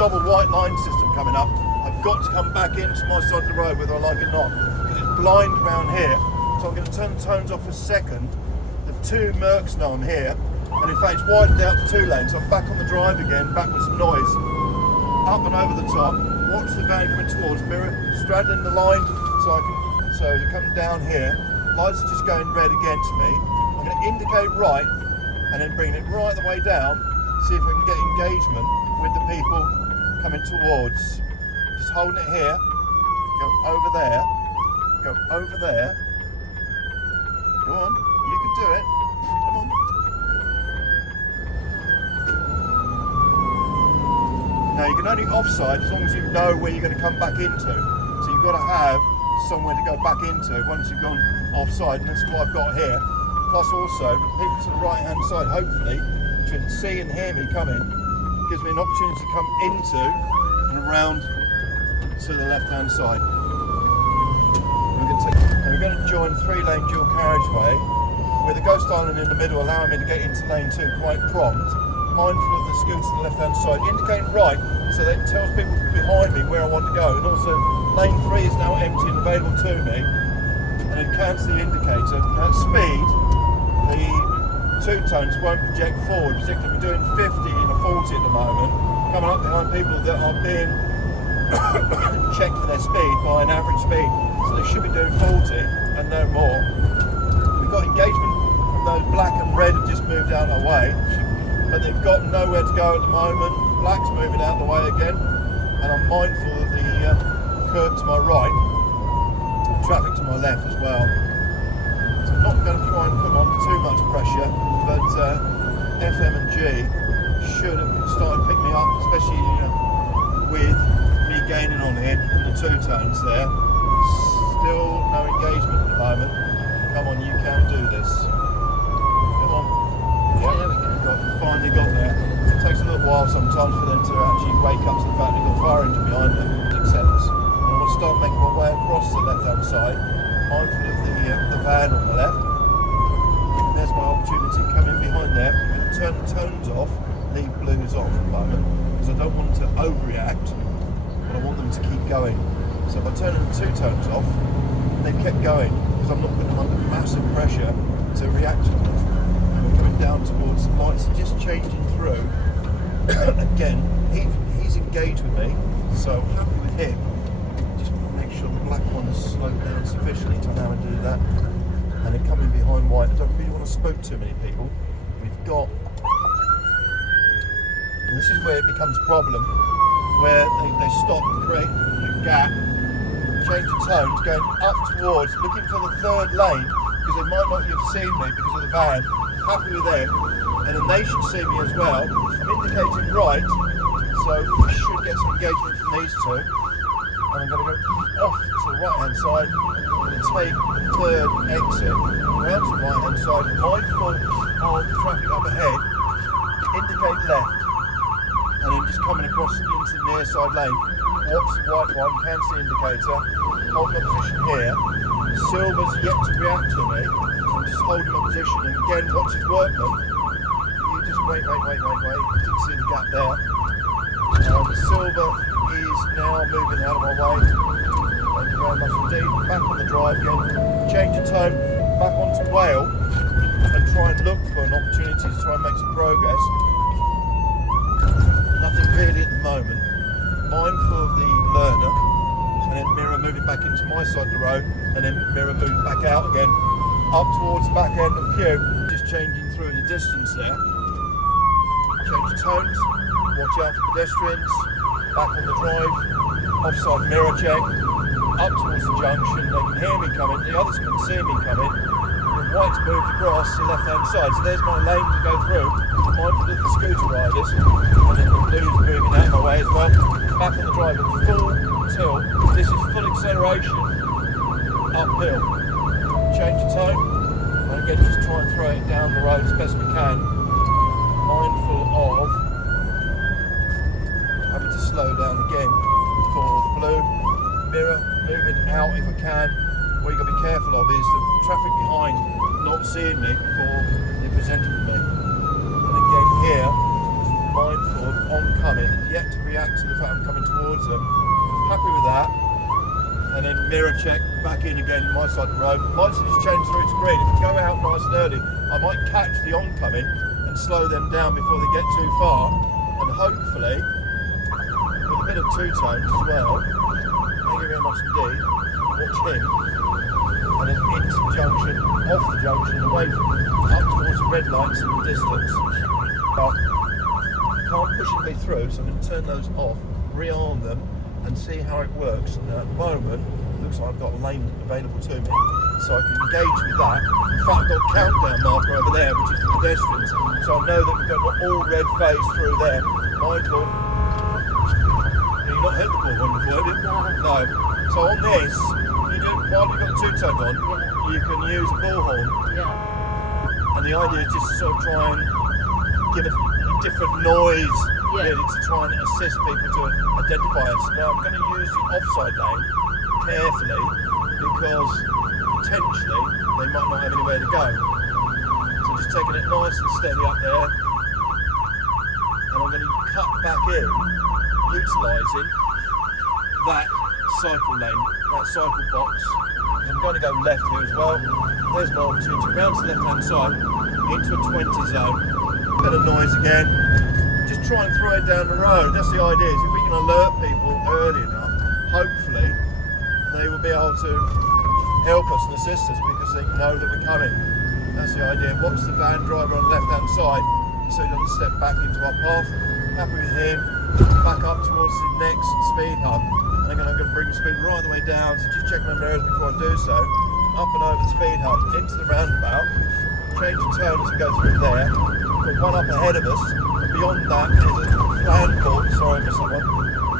double white line system coming up. I've got to come back into my side of the road whether I like it or not, because it's blind around here. So I'm going to turn the tones off for a second. The two Mercs know I'm here, and in fact it's widened out to 2 lanes. So I'm back on the drive again, back with some noise. Up and over the top, watch the van coming towards, mirror, straddling the line, so to come down here, lights are just going red against me. I'm going to indicate right, and then bring it right the way down, see if I can get engagement with the people coming towards. Just holding it here, go over there, go over there. Go on, you can do it, come on. Now you can only offside as long as you know where you're going to come back into. So you've got to have somewhere to go back into once you've gone offside, and that's what I've got here. Plus also, the people to the right hand side, hopefully, can see and hear me coming. Gives me an opportunity to come into and around to the left hand side. We're going to join 3-lane dual carriageway with the ghost island in the middle, allowing me to get into lane 2 quite prompt. Mindful of the scooter to the left hand side, indicating right so that it tells people from behind me where I want to go, and also lane 3 is now empty and available to me, and it counts the indicator. At speed, the 2 tones won't project forward, particularly we're doing 50 in a 40 at the moment, coming up behind people that are being checked for their speed by an average speed, so they should be doing 40 and no more. We've got engagement from those black and red have just moved out of our way, but they've got nowhere to go at the moment. Black's moving out of the way again, and I'm mindful of the curb to my right, traffic to my left as well. So I'm not going to try and put on too much pressure, but FM and G should have started picking me up, especially with me gaining on here and the 2 tones there. Still no engagement at the moment. Come on, you can do this. Come on. Yeah, there we go. Finally got there. It takes a little while sometimes for them to actually wake up to the fact they've got a fire engine behind them. Acceptance. And I want to start making my way across the left hand side, mindful of the van on the left. There's my opportunity coming behind there. I'm going to turn the tones off, leave blues on for the moment, because I don't want them to overreact, but I want them to keep going. So by turning the 2 tones off, they've kept going, because I'm not putting them under massive pressure to react to them. Coming down towards the lights, just changing through. Again, he's engaged with me, so I'm happy with him. Just make sure the black one has slowed down sufficiently to allow him to do that. And then coming behind white, I don't really want to spook too many people. We've got, and this is where it becomes a problem, where they stop and create a gap, change the tones, going up towards, looking for the 3rd lane, because they might not have seen me because of the van. Happy with them, and then they should see me as well. I'm indicating right, so we should get some engagement from these 2. And I'm going to go off to the right hand side and take the 3rd exit around to the right hand side, mindful of the traffic up ahead, indicate left, and then just coming across into the near side lane. Watch the white one, can see indicator, hold my position here. Silver's yet to react to me. I'm just holding my position, and again, watch his workman. You just wait. You didn't see the gap there. Silver is now moving out of my way. Thank you very much indeed. Back on the drive again. Change the tone, back onto Whale, and try and look for an opportunity to try and make some progress. Nothing really at the moment. Mindful of the learner, and then mirror moving back into my side of the road, and then mirror moving back out again. Up towards the back end of the queue, just changing through in the distance there. Change the tones, watch out for pedestrians, back on the drive, offside mirror check, up towards the junction, they can hear me coming, the others can see me coming, the white's moved across the left hand side, so there's my lane to go through, mindful of the scooter riders, and then the blues moving out of my way as well, back on the drive at full tilt, this is full acceleration, uphill. Change the tone, and again just try and throw it down the road as best we can, mindful of having to slow down again for the blue, mirror moving out if I can. What you've got to be careful of is the traffic behind not seeing me before they presented to me. And again here, mindful of oncoming, yet to react to the fact I'm coming towards them. Happy with that. And then mirror check back in again, my side of the road. Might just change through to green. If you go out nice and early, I might catch the oncoming and slow them down before they get too far. And hopefully, with a bit of two-tones as well, thank you very much indeed, watch him. And then into the junction, off the junction, away from up towards the red lights in the distance. Can't push me through, so I'm going to turn those off, rearm them, and see how it works. Now at the moment, it looks like I've got a lane available to me, so I can engage with that. In fact, I've got a countdown marker over there, which is for pedestrians, so I know that we've got an all red phase through there. Mindful. You've not heard the bullhorn before, have you? No. So on this, while you've got the two-tone on, you can use a bullhorn. Yeah. And the idea is just to sort of try and give it a different noise, really, to try and assist people to identify us. Now, I'm going to use the offside lane carefully because potentially they might not have anywhere to go. So just taking it nice and steady up there, and I'm going to cut back in, utilising that cycle lane, that cycle box. I'm going to go left here as well. There's my opportunity, round to the left hand side, into a 20 zone. Bit of noise again. Just try and throw it down the road. That's the idea, is if we can alert people early enough, hopefully they will be able to help us and assist us because they know that we're coming. That's the idea. Watch the van driver on the left hand side so he doesn't step back into our path. Happy with him. Back up towards the next speed hump. And I'm going to bring the speed right the way down, so just check my mirrors before I do so. Up and over the speed hump, into the roundabout. Change the turn as we go through there. Got one up ahead of us. Beyond that is a plan board. Sorry, I missed that one.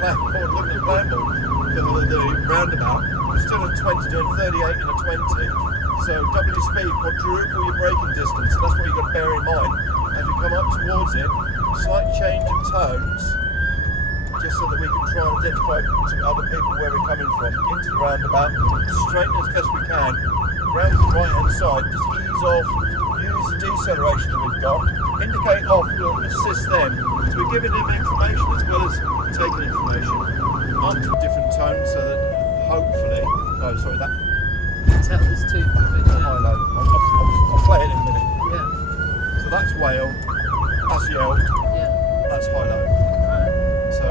Plan board, look at the plan board for the roundabout. We're still at 20, doing 38 and a 20. So double your speed, quadruple your braking distance. So that's what you've got to bear in mind. As we come up towards it, slight change of tones, just so that we can try and identify to other people where we're coming from. Into the roundabout, straighten as best we can. Round to the right hand side, just ease off, use the deceleration that we've got. Indicate off will assist them. So we're giving them information as well as taking information. Up to different tones so that hopefully, oh sorry, that Tell us too. high low. I'll play it in a minute. Yeah. So that's whale, that's yell, Yeah. that's high low. Right. So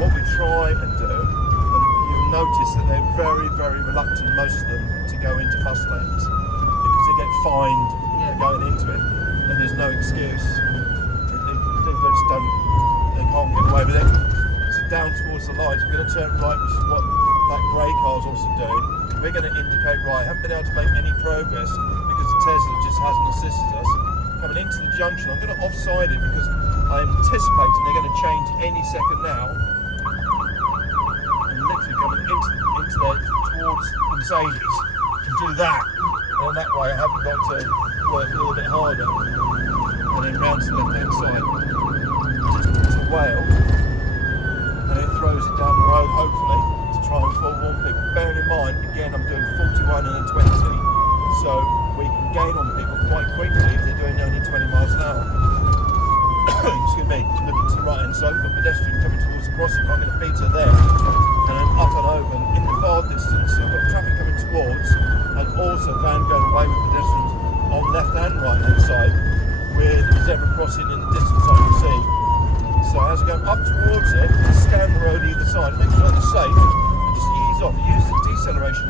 what we try and do, and you'll notice that they're very, very reluctant, most of them, to go into bus lanes because they get fined for going into it, and there's no excuse. They just don't, they can't get away with it. So down towards the lights, we're going to turn right, which is what that grey car's also doing. We're going to indicate right. I haven't been able to make any progress because the Tesla just hasn't assisted us. Coming into the junction, I'm going to offside it because I'm anticipating they're going to change any second now. And literally coming into there towards Mercedes to do that. And that way I haven't got to work a little bit harder. And then round to the left hand side. Just a whale. And it throws it down the road hopefully to try and forewarn people. Bearing in mind, again, I'm doing 41 and a 20. So we can gain on people quite quickly if they're doing only 20 miles an hour. Excuse me, looking to the right hand side, we've got pedestrian coming towards the crossing, I'm going to beat her there. And then up and over, and in the far distance, we've got traffic coming towards, and also a van going away with pedestrians on left and right hand side, with the zebra crossing in the distance I can see. So as we go up towards it, scan the road either side, make sure they're safe, and just ease off, use the deceleration